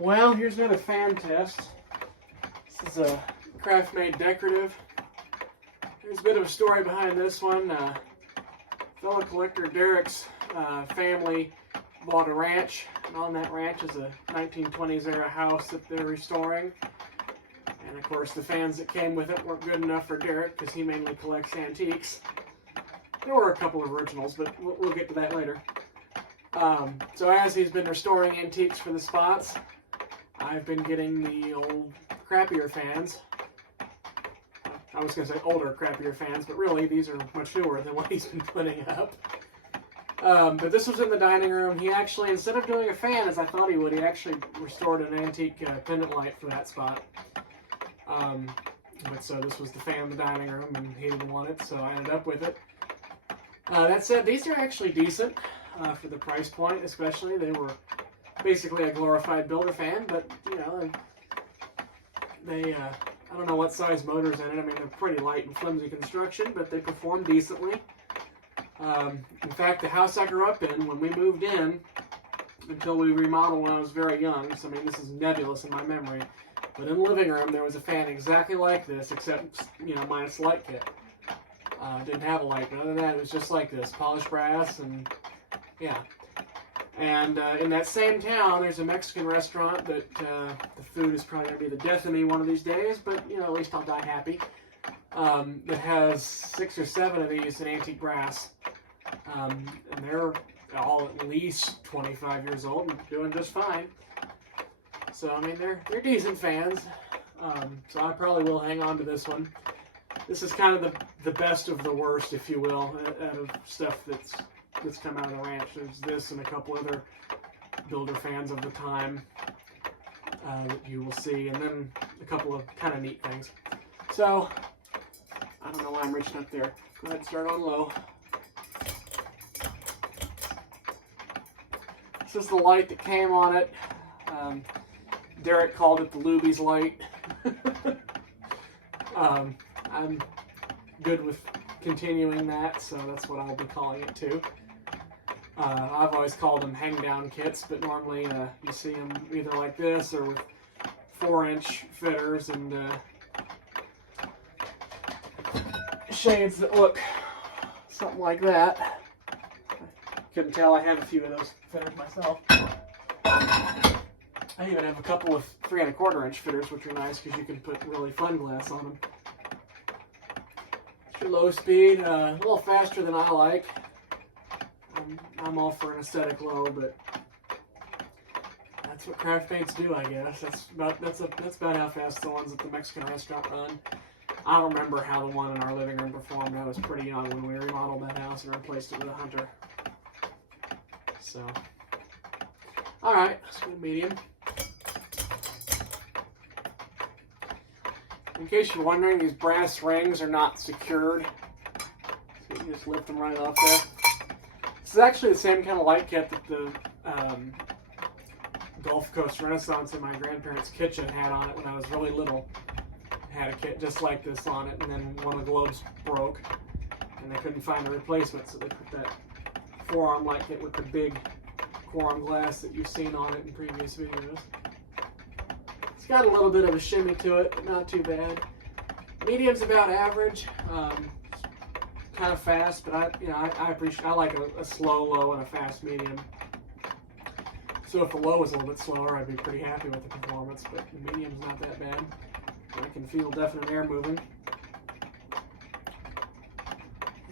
Well, here's another fan test. This is a Craftmade Decorative. There's a bit of a story behind this one. Fellow collector Derek's family bought a ranch, and on that ranch is a 1920s era house that they're restoring. And of course the fans that came with it weren't good enough for Derek because he mainly collects antiques. There were a couple of originals, but we'll get to that later. So as he's been restoring antiques for the spots, I've been getting the old crappier fans. I was going to say older crappier fans, but really these are much newer than what he's been putting up. But this was in the dining room. He actually, instead of doing a fan as I thought he would, he actually restored an antique pendant light for that spot. But so this was the fan in the dining room, and he didn't want it, so I ended up with it. That said, these are actually decent for the price point, especially. They were basically a glorified builder fan, but you know, they I don't know what size motor's in it. I mean, they're pretty light and flimsy construction, but they perform decently. In fact, the house I grew up in, when we moved in, until we remodeled when I was very young, so I mean, this is nebulous in my memory, but in the living room there was a fan exactly like this, except, you know, minus the light kit. Didn't have a light, but other than that, it was just like this, polished brass, and yeah. And in that same town, there's a Mexican restaurant that the food is probably going to be the death of me one of these days, but, you know, at least I'll die happy. That has 6 or 7 of these in antique brass. And they're all at least 25 years old and doing just fine. So, I mean, they're decent fans. So I probably will hang on to this one. This is kind of the best of the worst, if you will, out of stuff that's come out of the ranch. There's this and a couple other builder fans of the time that you will see, and then a couple of kind of neat things. So, I don't know why I'm reaching up there. Go ahead and start on low. This is the light that came on it. Derek called it the Luby's light. I'm good with continuing that, so that's what I'll be calling it too. I've always called them hang-down kits, but normally you see them either like this or with 4-inch fitters and shades that look something like that. Couldn't tell I have a few of those fitters myself. I even have a couple of 3 1/4-inch fitters, which are nice because you can put really fun glass on them. It's your low speed, a little faster than I like. I'm all for an aesthetic low, but that's what Craftmates do, I guess. That's about how fast the ones at the Mexican restaurant run. I don't remember how the one in our living room performed. I was pretty young when we remodeled that house and replaced it with a Hunter. So, all right, let's go medium. In case you're wondering, these brass rings are not secured, so you just lift them right off there. This is actually the same kind of light kit that the Gulf Coast Renaissance in my grandparents' kitchen had on it when I was really little. It had a kit just like this on it, and then one of the globes broke, and they couldn't find a replacement, so they put that forearm light kit with the big quorum glass that you've seen on it in previous videos. It's got a little bit of a shimmy to it, but not too bad. Medium's about average. Kind of fast, but I like a slow low and a fast medium. So if the low was a little bit slower, I'd be pretty happy with the performance, but the medium's not that bad. I can feel definite air moving.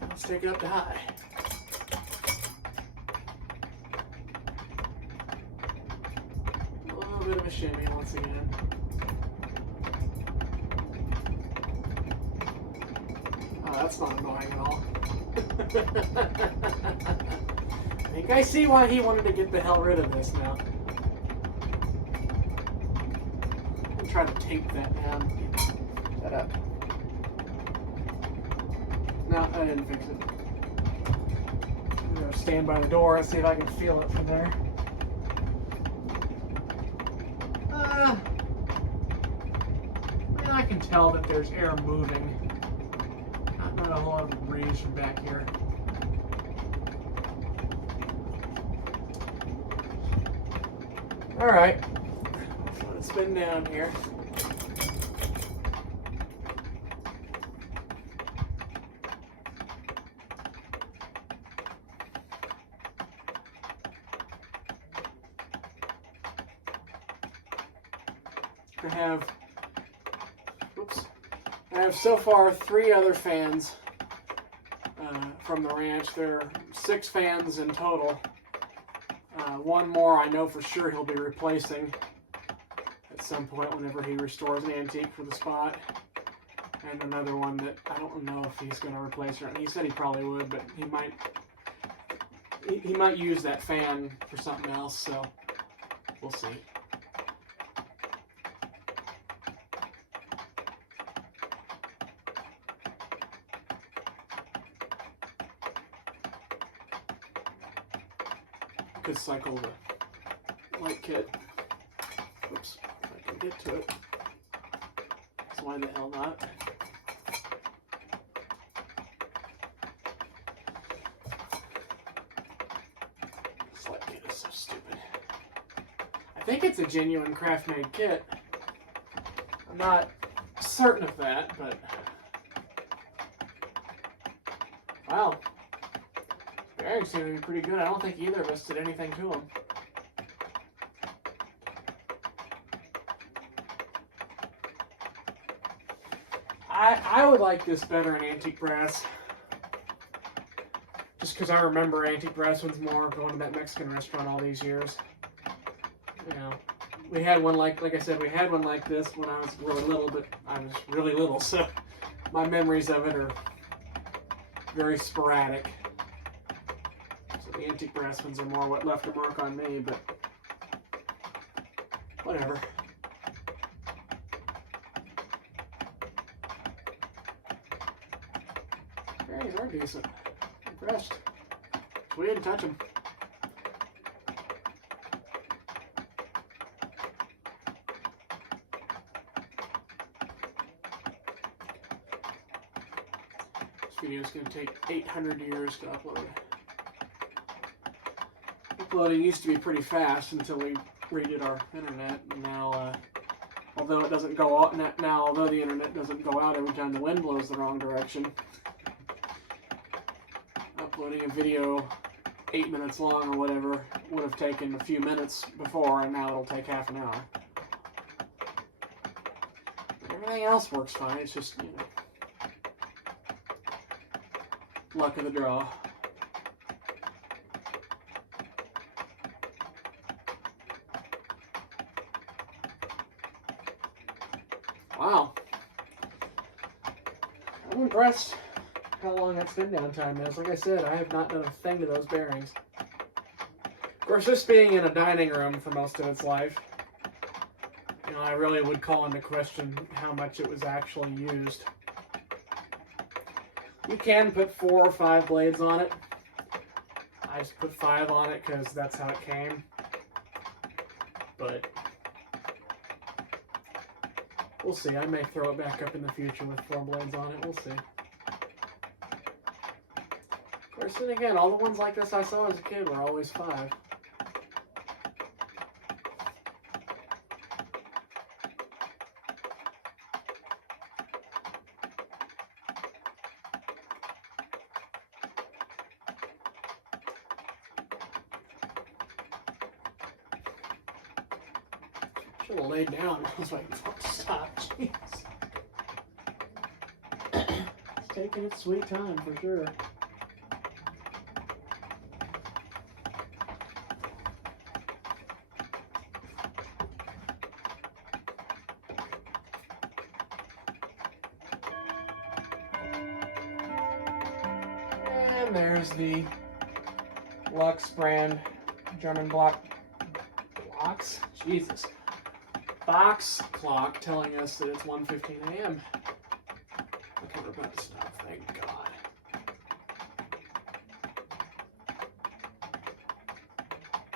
Let's take it up to high. A little bit of a shimmy once again. Oh, that's not annoying at all. I think I see why he wanted to get the hell rid of this now. I'm trying to tape that down. Shut up. No, I didn't fix it. I'm going to stand by the door and see if I can feel it from there. And I can tell that there's air moving. Not a whole lot of breeze from back here. Alright, it spin down here. I have so far 3 other fans from the ranch. There are 6 fans in total. One more I know for sure he'll be replacing at some point whenever he restores an antique for the spot. And another one that I don't know if he's going to replace or not. He said he probably would, but he might use that fan for something else, so we'll see. Could cycle the light kit. Oops, if I can get to it. So why the hell not? This light kit is so stupid. I think it's a genuine Craftmade kit. I'm not certain of that, but wow. Bearings seem to be pretty good. I don't think either of us did anything to them. I would like this better in antique brass. Just because I remember antique brass ones more going to that Mexican restaurant all these years. You know, we had one like I said, we had one like this when I was really little, but I was really little, so my memories of it are very sporadic. The antique brass ones are more what left a mark on me, but whatever. Bearings are decent. Impressed. We didn't touch them. This video is going to take 800 years to upload. Uploading used to be pretty fast until we redid our internet. Now, although it doesn't go out now, although the internet doesn't go out every time the wind blows the wrong direction, uploading a video 8 minutes long or whatever would have taken a few minutes before, and now it'll take half an hour. Everything else works fine. It's just, you know, luck of the draw. Wow. I'm impressed how long that spin down time is. Like I said, I have not done a thing to those bearings. Of course, this being in a dining room for most of its life, you know, I really would call into question how much it was actually used. You can put 4 or 5 blades on it. I just put 5 on it because that's how it came. But we'll see. I may throw it back up in the future with 4 blades on it. We'll see. Of course, then again, all the ones like this I saw as a kid were always 5. Should have laid down. I was waiting for it to stop. Jeez. It's taking its sweet time for sure. And there's the Lux brand German blocks. Jesus. Box clock telling us that it's 1:15 a.m. Okay, we're about to stop, thank God.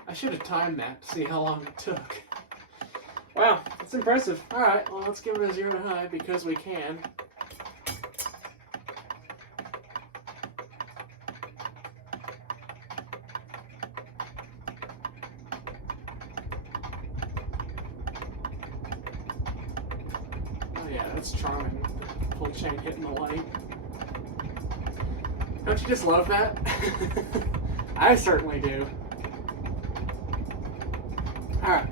I should have timed that to see how long it took. Wow, it's impressive. Alright, well, let's give it a 0 to high because we can. Yeah, that's charming. The pull chain hitting the light. Don't you just love that? I certainly do. Alright.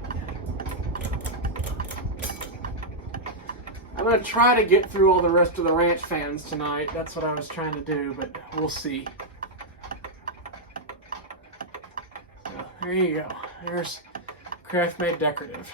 I'm going to try to get through all the rest of the ranch fans tonight. That's what I was trying to do, but we'll see. So, there you go. There's Craftmade Decorative.